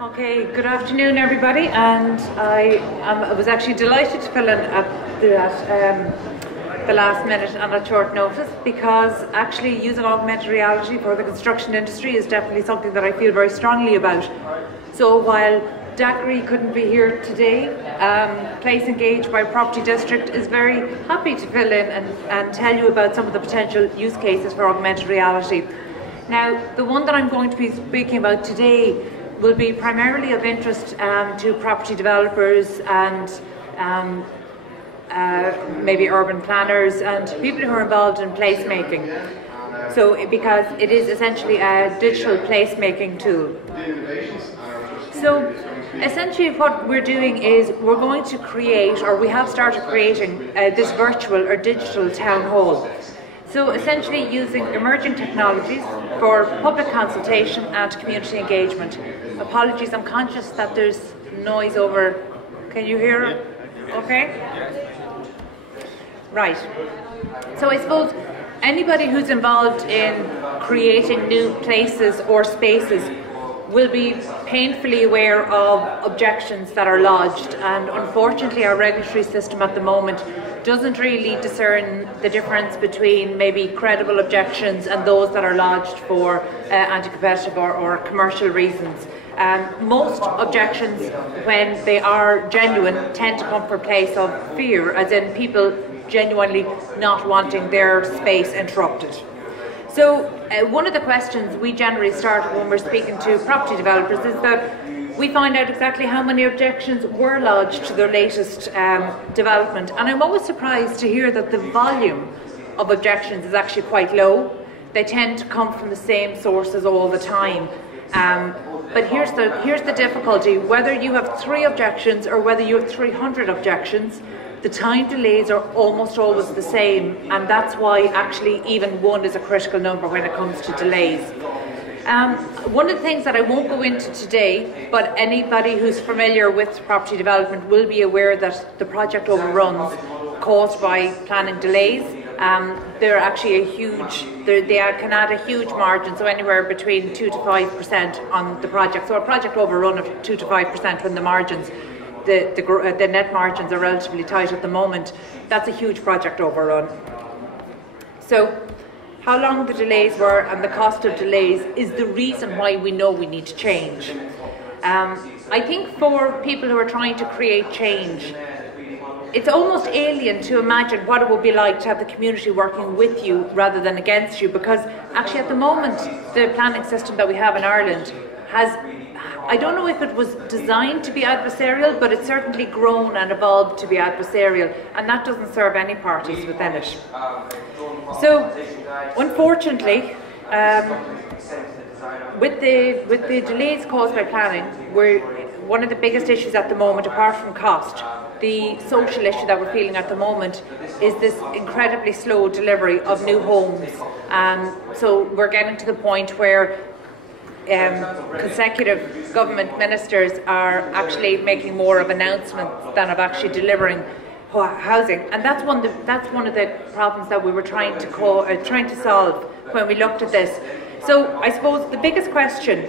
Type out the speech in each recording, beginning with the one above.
Okay, good afternoon everybody, and I was actually delighted to fill in at the last minute and at short notice, because actually using augmented reality for the construction industry is definitely something that I feel very strongly about. So while Daiquiri couldn't be here today, PlaceEngage by Property District is very happy to fill in and tell you about some of the potential use cases for augmented reality. Now, the one that I'm going to be speaking about today will be primarily of interest to property developers and maybe urban planners and people who are involved in placemaking. So, because it is essentially a digital placemaking tool. So, essentially what we're doing is we're going to create, or we have started creating, this virtual or digital town hall. So essentially using emerging technologies for public consultation and community engagement. Apologies, I'm conscious that there's noise over. Can you hear? Okay? Right. So I suppose anybody who's involved in creating new places or spaces will be painfully aware of objections that are lodged, and unfortunately our regulatory system at the moment doesn't really discern the difference between maybe credible objections and those that are lodged for anti-competitive or commercial reasons. Most objections, when they are genuine, tend to come from a place of fear, as in people genuinely not wanting their space interrupted. So one of the questions we generally start when we're speaking to property developers is that we find out exactly how many objections were lodged to their latest development. And I'm always surprised to hear that the volume of objections is actually quite low. They tend to come from the same sources all the time. But here's the difficulty. Whether you have 3 objections or whether you have 300 objections, the time delays are almost always the same, and that's why actually even 1 is a critical number when it comes to delays. One of the things that I won't go into today, but anybody who's familiar with property development will be aware that the project overruns caused by planning delays, they're actually they can add a huge margin, so anywhere between 2 to 5% on the project. So a project overrun of 2 to 5% when the margins, the net margins are relatively tight at the moment, that's a huge project overrun. So how long the delays were and the cost of delays is the reason why we know we need to change. I think for people who are trying to create change, it's almost alien to imagine what it would be like to have the community working with you rather than against you, because actually at the moment the planning system that we have in Ireland has, I don't know if it was designed to be adversarial, but it's certainly grown and evolved to be adversarial, and that doesn't serve any parties within it. So, unfortunately, with the delays caused by planning, one of the biggest issues at the moment, apart from cost, the social issue that we're feeling at the moment is this incredibly slow delivery of new homes. So we're getting to the point where consecutive government ministers are actually making more of announcements than of actually delivering housing, and that's one of the problems that we were trying to solve when we looked at this. So I suppose the biggest question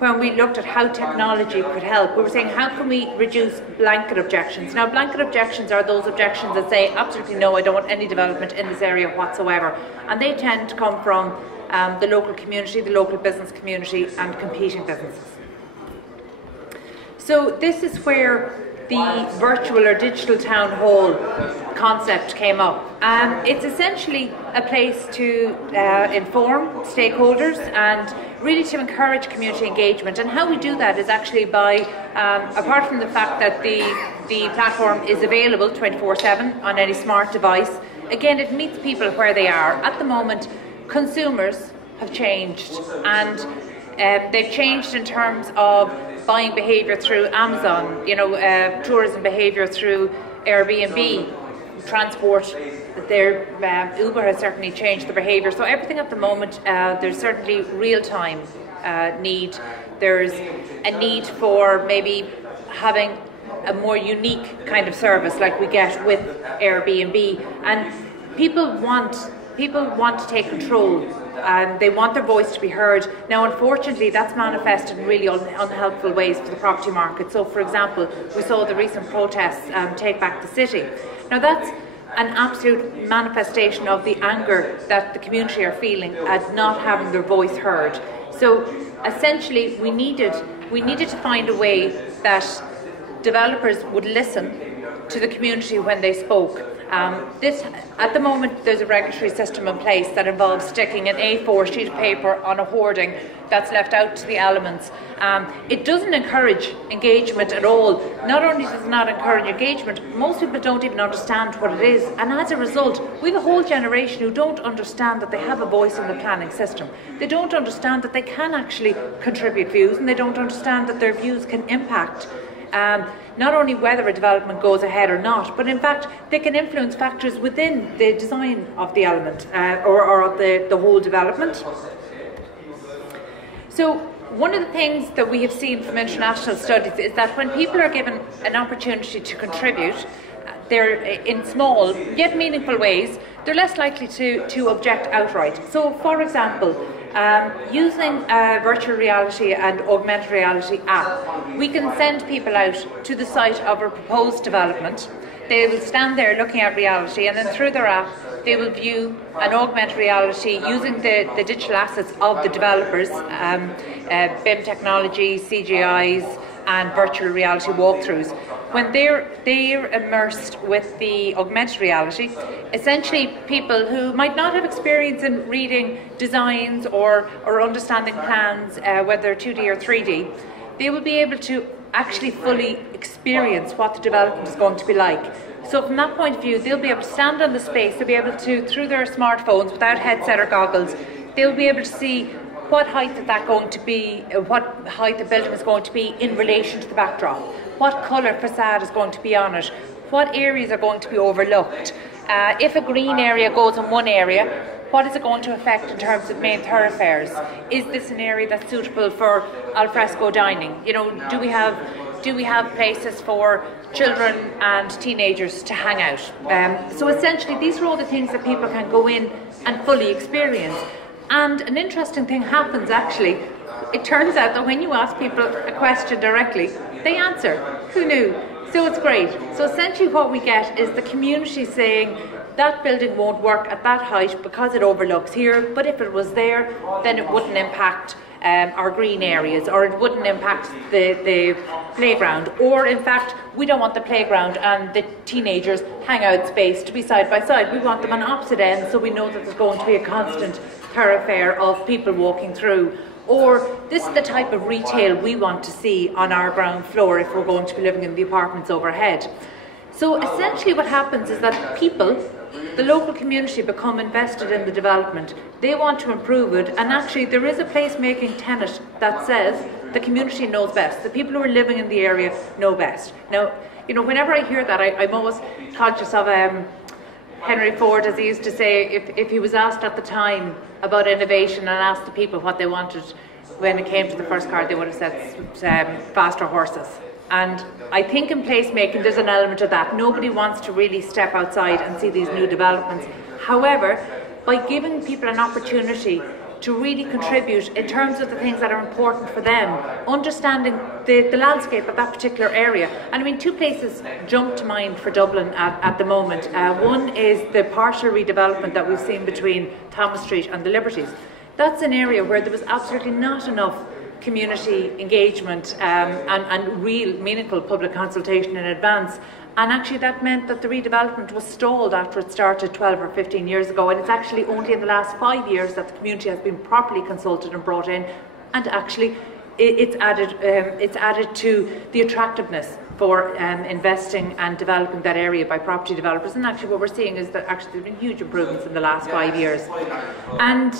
when we looked at how technology could help, we were saying, how can we reduce blanket objections? Now, blanket objections are those objections that say absolutely no, I don't want any development in this area whatsoever, and they tend to come from the local community, the local business community, and competing businesses. So this is where the virtual or digital town hall concept came up. It's essentially a place to inform stakeholders and really to encourage community engagement. And how we do that is actually by, apart from the fact that the platform is available 24/7 on any smart device, again, it meets people where they are. At the moment, consumers have changed, and they've changed in terms of buying behaviour through Amazon, tourism behaviour through Airbnb, transport. Uber has certainly changed the behaviour. So everything at the moment, there's certainly real-time need. There's a need for maybe having a more unique kind of service like we get with Airbnb, and people want to take control and they want their voice to be heard. Now, unfortunately, that's manifested in really unhelpful ways for the property market. So, for example, we saw the recent protests, Take Back the City. Now, that's an absolute manifestation of the anger that the community are feeling at not having their voice heard. So, essentially, we needed to find a way that developers would listen to the community when they spoke. At the moment, there's a regulatory system in place that involves sticking an A4 sheet of paper on a hoarding that's left out to the elements. It doesn't encourage engagement at all. Not only does it not encourage engagement, most people don't even understand what it is, and as a result, we have a whole generation who don't understand that they have a voice in the planning system. They don't understand that they can actually contribute views, and they don't understand that their views can impact not only whether a development goes ahead or not, but in fact they can influence factors within the design of the element or of the whole development. So one of the things that we have seen from international studies is that when people are given an opportunity to contribute, they're in small yet meaningful ways, they're less likely to object outright. So, for example, using a virtual reality and augmented reality app, we can send people out to the site of a proposed development. They will stand there looking at reality, and then through their app they will view an augmented reality using the digital assets of the developers, BIM technology, CGIs and virtual reality walkthroughs. When they're immersed with the augmented reality, essentially people who might not have experience in reading designs or understanding plans, whether they're 2D or 3D, they will be able to actually fully experience what the development is going to be like. So from that point of view, they'll be able to stand on the space, they'll be able to, through their smartphones, without headset or goggles, they'll be able to see what height is that going to be, what height the building is going to be in relation to the backdrop, what colour facade is going to be on it, what areas are going to be overlooked. If a green area goes in one area, what is it going to affect in terms of main thoroughfares? Is this an area that's suitable for alfresco dining? You know, do we have places for children and teenagers to hang out? So essentially, these are all the things that people can go in and fully experience. And an interesting thing happens actually. It turns out that when you ask people a question directly, they answer. Who knew? So it's great. So essentially what we get is the community saying that building won't work at that height because it overlooks here, but if it was there, then it wouldn't impact our green areas, or it wouldn't impact the playground, or in fact we don't want the playground and the teenagers hangout space to be side by side. We want them on opposite ends, so we know that there's going to be a constant thoroughfare of people walking through. Or this is the type of retail we want to see on our ground floor if we're going to be living in the apartments overhead. So essentially what happens is that people, the local community, become invested in the development. They want to improve it, and actually there is a placemaking tenet that says the community knows best. The people who are living in the area know best. Now, you know, whenever I hear that, I'm always conscious of Henry Ford, as he used to say, if he was asked at the time about innovation and asked the people what they wanted when it came to the first car, they would have said faster horses. And I think in placemaking there's an element of that. Nobody wants to really step outside and see these new developments. However, by giving people an opportunity to really contribute in terms of the things that are important for them, understanding the landscape of that particular area. And I mean, two places jump to mind for Dublin at the moment. One is the partial redevelopment that we've seen between Thomas Street and the Liberties. That's an area where there was absolutely not enough community engagement and real meaningful public consultation in advance. And actually that meant that the redevelopment was stalled after it started 12 or 15 years ago, and it's actually only in the last 5 years that the community has been properly consulted and brought in, and actually it's added to the attractiveness for investing and developing that area by property developers. And actually what we're seeing is that actually there have been huge improvements in the last 5 years. And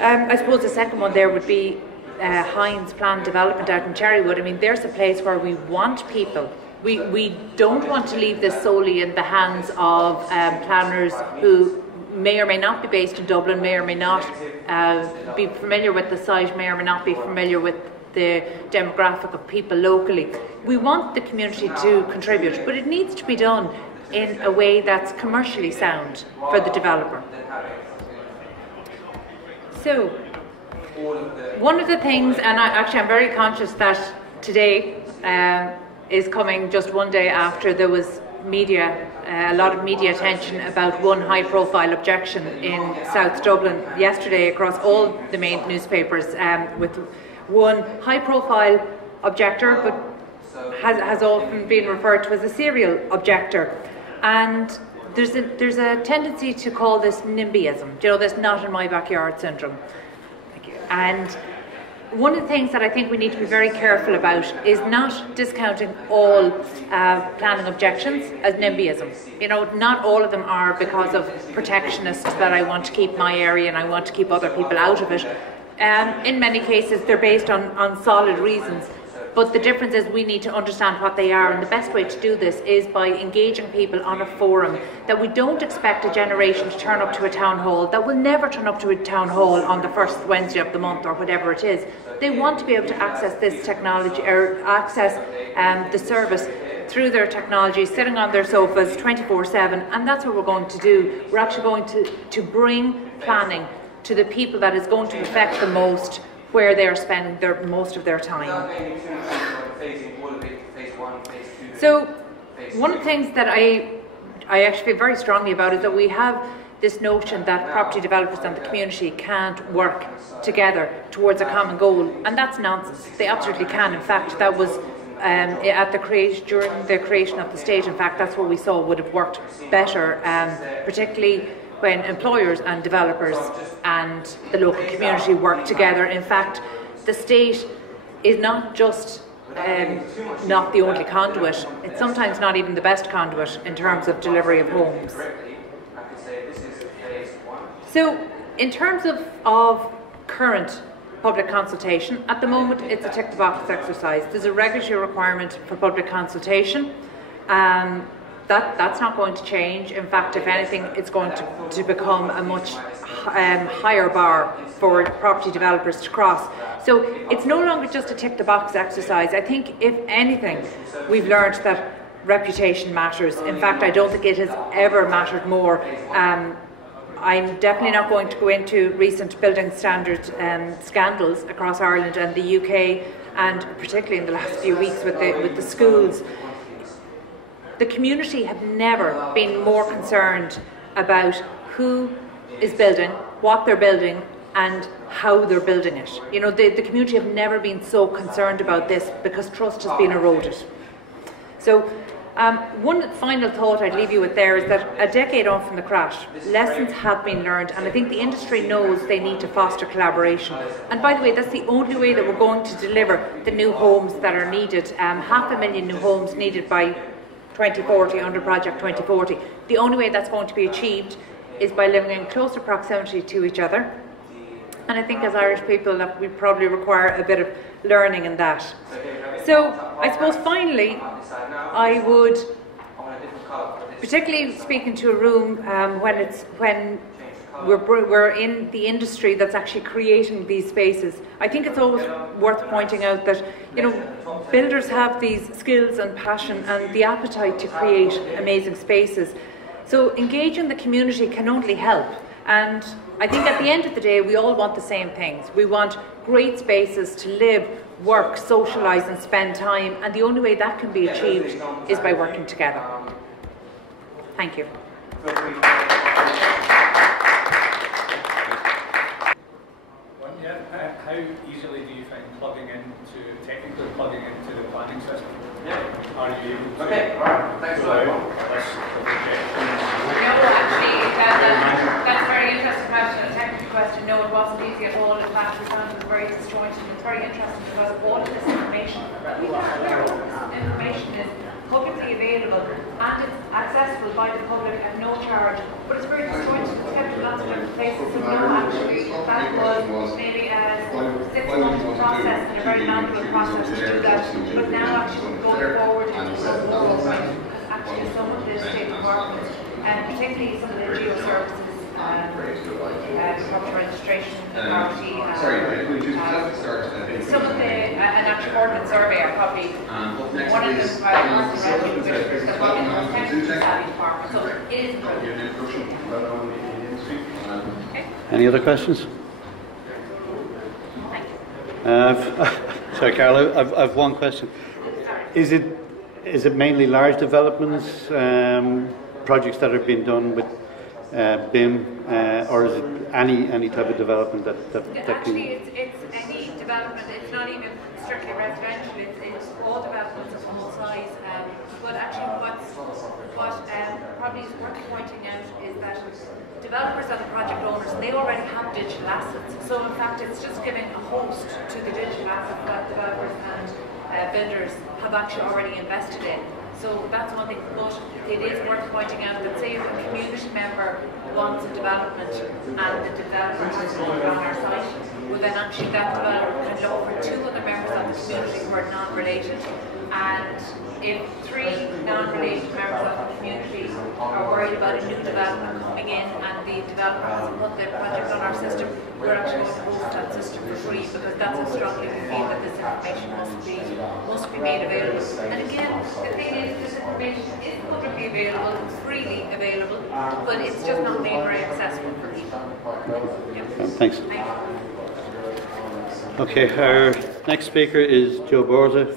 I suppose the second one there would be Hines planned development out in Cherrywood. I mean, there's a place where we want people. We don't want to leave this solely in the hands of planners who may or may not be based in Dublin, may or may not be familiar with the site, may or may not be familiar with the demographic of people locally. We want the community to contribute, but it needs to be done in a way that's commercially sound for the developer. So, one of the things, and I'm very conscious that today is coming just one day after there was a lot of media attention about one high-profile objection in South Dublin yesterday across all the main newspapers, with one high-profile objector, but has often been referred to as a serial objector. And there's a tendency to call this NIMBYism, this not in my backyard syndrome. Thank you. And one of the things that I think we need to be very careful about is not discounting all planning objections as NIMBYism. Not all of them are because of protectionists, that I want to keep my area and I want to keep other people out of it. In many cases they're based on solid reasons. But the difference is we need to understand what they are, and the best way to do this is by engaging people on a forum, that we don't expect a generation to turn up to a town hall, that will never turn up to a town hall on the first Wednesday of the month or whatever it is. They want to be able to access this technology, or access the service through their technology, sitting on their sofas 24/7, and that's what we're going to do. We're actually going to bring planning to the people that is going to affect the most, where they are spending most of their time. So one of the things that I actually feel very strongly about is that we have this notion that property developers and the community can't work together towards a common goal, and that's nonsense. They absolutely can. In fact, that was during the creation of the state. In fact, that's what we saw would have worked better, particularly when employers and developers and the local community work together. In fact, the state is not just not the only conduit, it's sometimes not even the best conduit in terms of delivery of homes. So, in terms of current public consultation, at the moment it's a tick-the-box exercise. There's a regulatory requirement for public consultation. That's not going to change. In fact, if anything, it's going to become a much higher bar for property developers to cross. So it's no longer just a tick-the-box exercise. I think, if anything, we've learned that reputation matters. In fact, I don't think it has ever mattered more. I'm definitely not going to go into recent building standard scandals across Ireland and the UK, and particularly in the last few weeks with the schools. The community have never been more concerned about who is building, what they're building, and how they're building it. The community have never been so concerned about this, because trust has been eroded. So one final thought I'd leave you with there is that a decade on from the crash, lessons have been learned, and I think the industry knows they need to foster collaboration. And by the way, that's the only way that we're going to deliver the new homes that are needed. 500,000 new homes needed by 2040, under Project 2040. The only way that's going to be achieved is by living in closer proximity to each other. And I think as Irish people that we probably require a bit of learning in that. So I suppose finally, I would, particularly speaking to a room when we're in the industry that's actually creating these spaces, I think it's always worth pointing out that builders have these skills and passion and the appetite to create amazing spaces. So engaging the community can only help. And I think at the end of the day, we all want the same things. We want great spaces to live, work, socialise and spend time. And the only way that can be achieved is by working together. Thank you. How easily do you find technically plugging into the planning system? Yeah. Are you able to? Okay, alright, thanks for that. That's a very interesting question, a technical question. No, it wasn't easy at all. In fact, we found it was very disjointed. It's very interesting because all of this information, we can't hear all this information is publicly available and it's accessible by the public at no charge, but it's very disjointed. It's kept in lots of different places. So no, actually, that was maybe a 6-month process and a very manual process to do that. But now, actually, going forward into the more right, actually, some of the state departments, and particularly some of the geo services, property registration authority, some of the an actual ordnance survey are probably one of them are the one in the pension savvy department. So it is brilliant. Any other questions? Sorry, Carol, I've one question. Is it mainly large developments, projects that are being done with BIM, or is it any type of development that Actually, it's any development. It's not even strictly residential. It's all developments of all size. But actually, what probably is worth pointing out is that developers and the project owners, they already have digital assets. So in fact, it's just giving a host to the digital assets that developers and builders have actually already invested in. So that's one thing, but it is worth pointing out that say if a community member wants a development and the developer has to look on our site, well then actually that developer can look for 2 other members of the community who are non-related, and if 3 non-related members of the community are worried about a new development coming in and the developer hasn't put their project on our system, we're actually going to host that system for free, because that's how strongly we feel that this information must be made available. And again, the thing is, this information is publicly available, freely available, but it's just not made very accessible for people. Yeah. Thanks. Okay, our next speaker is Joe Borza.